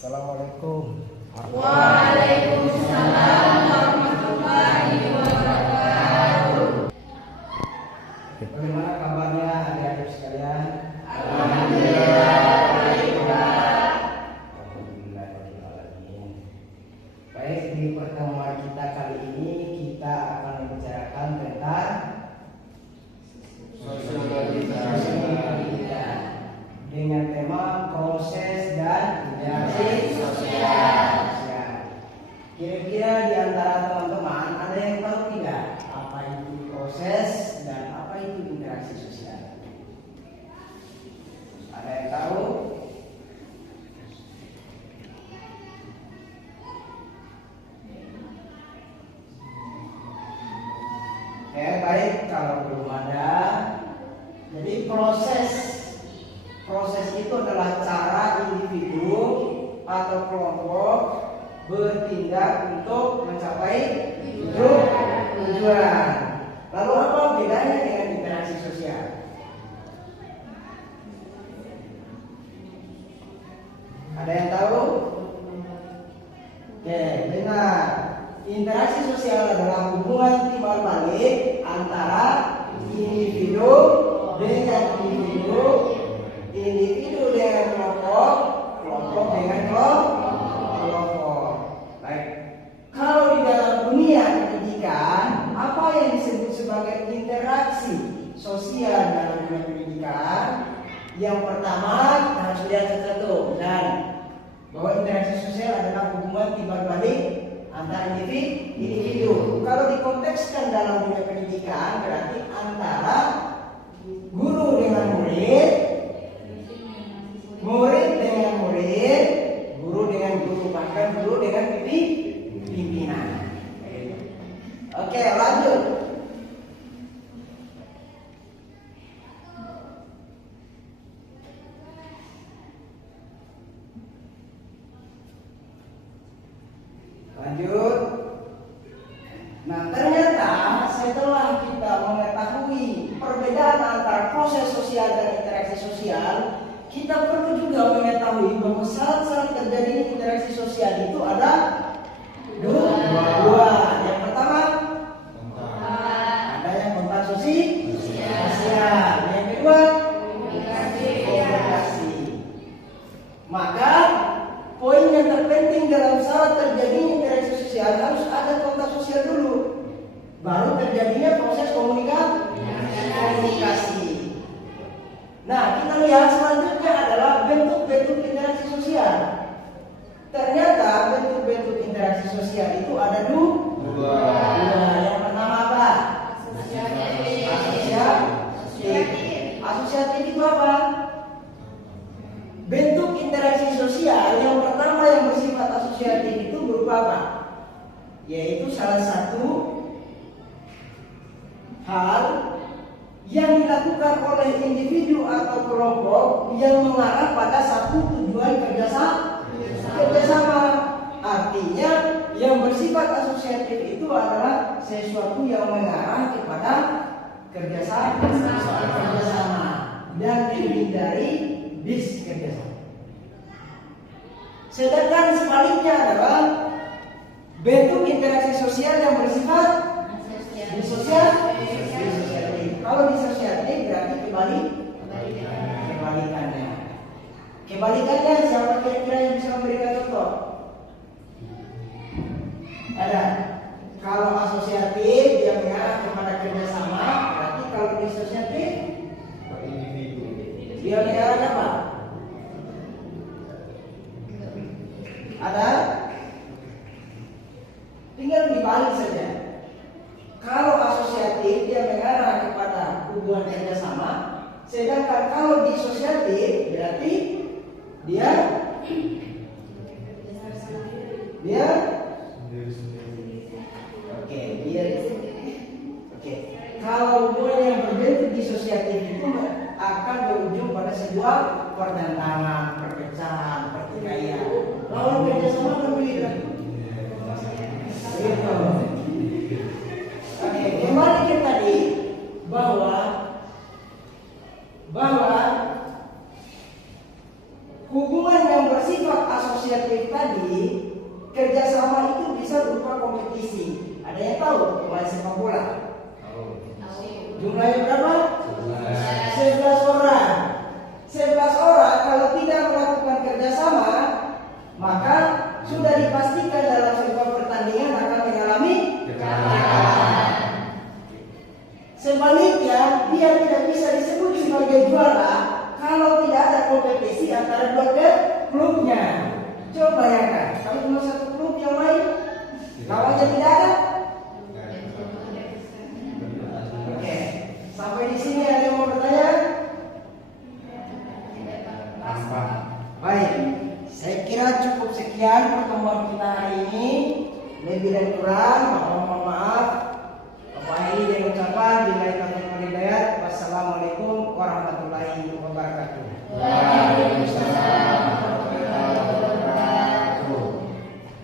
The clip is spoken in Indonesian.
Assalamualaikum. Waalaikumsalam warahmatullahi wabarakatuh. Bagaimana kabarnya adik-adik sekalian? Alhamdulillah baik, Pak. Alhamdulillahirrahmanirrahim. Baik, di pertemuan kita kali ini kita akan membicarakan tentang sosialisasi dengan tema proses dan interaksi sosial. Kira-kira di antara teman-teman ada yang tahu tidak apa itu proses dan apa itu interaksi sosial? Ada yang tahu? Baik, kalau belum ada, jadi proses itu adalah cara individu atau kelompok bertindak untuk mencapai tujuan. Lalu apa bedanya dengan interaksi sosial? Ada yang tahu? Oke, benar. Interaksi sosial adalah hubungan timbal balik antara individu dengan individu, individu dengan kelompok, kelompok dengan kelompok. Baik. Kalau di dalam dunia pendidikan, apa yang disebut sebagai interaksi sosial dalam dunia pendidikan? Yang pertama harus lihat satu dan bahwa interaksi sosial adalah hubungan timbal balik antara individu. Kalau dikontekskan dalam dunia pendidikan berarti antara guru dengan murid, murid dengan murid, guru dengan guru, bahkan guru dengan pimpinan. Oke, lanjut. Lanjut. Nah, ternyata setelah kita mengetahui perbedaan antara proses sosial dan interaksi sosial, kita perlu juga mengetahui bahwa syarat-syarat terjadinya interaksi sosial itu ada dua. Yang pertama, ada yang kontak sosial. Yang kedua, komunikasi. Maka poin yang terpenting dalam syarat terjadinya interaksi sosial harus ada kontak sosial dulu, baru terjadinya proses komunikasi. Nah, kita lihat selanjutnya adalah bentuk-bentuk interaksi sosial. Ternyata bentuk-bentuk interaksi sosial itu ada dua. Yang pertama apa? Asosiatif itu apa? Bentuk interaksi sosial yang pertama yang bersifat asosiatif itu berupa apa? Yaitu salah satu hal yang dilakukan oleh individu atau kelompok yang mengarah pada satu tujuan kerjasama. Artinya yang bersifat asosiatif itu adalah sesuatu yang mengarah kepada kerjasama dan menghindari diskerjasama. Sedangkan sebaliknya adalah bentuk interaksi sosial yang bersifat disosiatif. Kalau disosiatif berarti kebalikannya. Kebalikannya siapa kira-kira yang bisa memberikan contoh? Ada. Kalau asosiatif dia mengarah kepada kerjasama, berarti kalau disosiatif dia mengarah apa? Ada? Tinggal dibalik saja. Kalau asosiatif dia mengarah kepada hubungan kerjasama, sedangkan kalau disosiatif berarti dia kalau hubungan yang berbentuk disosiatif itu akan berujung pada sebuah pertentangan, perpecahan, pertikaian. Lawan kerjasama kan begitu. Oke, kembali ke tadi bahwa hubungan yang bersifat asosiatif Ada yang tahu pemain sepak bola? Jumlahnya berapa? 11 orang. 11 orang kalau tidak melakukan kerjasama, maka sudah dipastikan dalam sebuah pertandingan akan mengalami kekalahan. Sebaliknya, dia tidak bisa disebut sebagai juara kalau tidak ada kompetisi antara dua klubnya. Coba bayangkan, kalau cuma satu klub yang main, lawannya tidak ada. Oke, sampai di sini ada yang mau bertanya? Baik, saya kira cukup sekian pertemuan kita hari ini. Lebih dan kurang, mohon maaf. Akhiri dengan ucapan billahi taufiq wal hidayah. Wassalamualaikum warahmatullahi wabarakatuh. Waalaikumsalam.